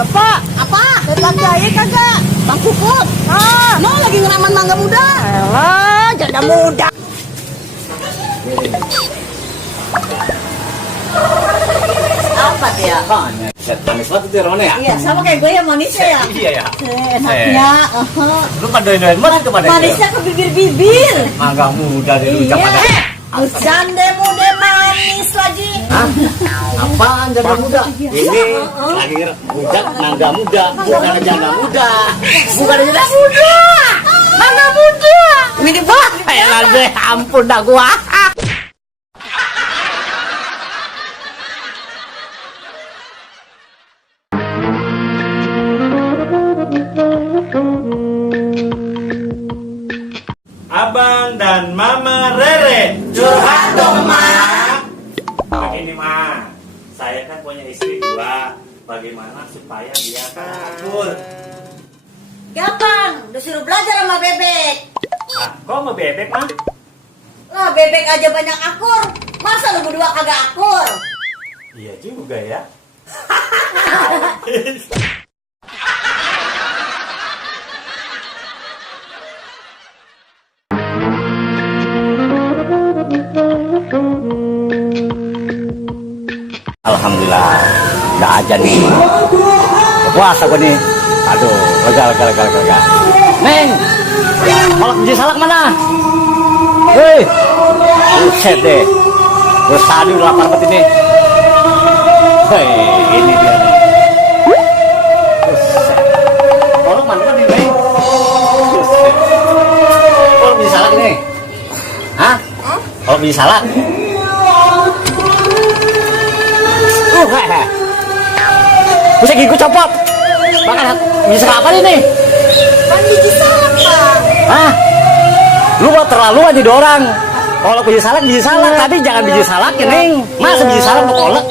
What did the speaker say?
Bapak, apa? Tetap jahit kagak? Bang Puput. Mau lagi ngeraman mangga muda. Elah, janda muda. Apa dia? Set manis banget itu Rone ya? Iya, sama kayak gue ya manisnya ya. Iya ya. Enaknya. Lu padoin-doin banget kepada Manisnya ke bibir-bibir. mangga muda dari Iya. ucapan. Janda muda manis lagi. Hah? Apaan janda muda? Ini lagi rujak mangga muda, bukan janda muda. Bukan janda muda. Mangga muda. Ini di bawah. Lagi ampun dah gua. Abang dan Mama Rere Curhat dong, Ma. Begini Ma, saya kan punya istri dua. Bagaimana supaya dia akur? Gampang, udah suruh belajar sama bebek. Ah, kok mau bebek mah? Lah bebek aja banyak akur. Masa lu berdua kagak akur? Iya juga ya. Alhamdulillah, nggak aja nih. Puasa gua nih. Aduh, lega. Neng, kolak biji salak mana? Hei, buset deh. Terus tadi udah lapar banget ini. Hei, ini dia nih. Buset. Kolak mana nih, Neng? Buset. Kolak biji salak ini. Hah? Kolak biji salak? Bisa gigi copot. Makan bisa apa ini? Kan biji salak, Pak. Hah? Lu mah terlalu aja dorang. Kalau biji salak, tapi jangan biji salak ya, Neng. Masa biji salak mau kolak?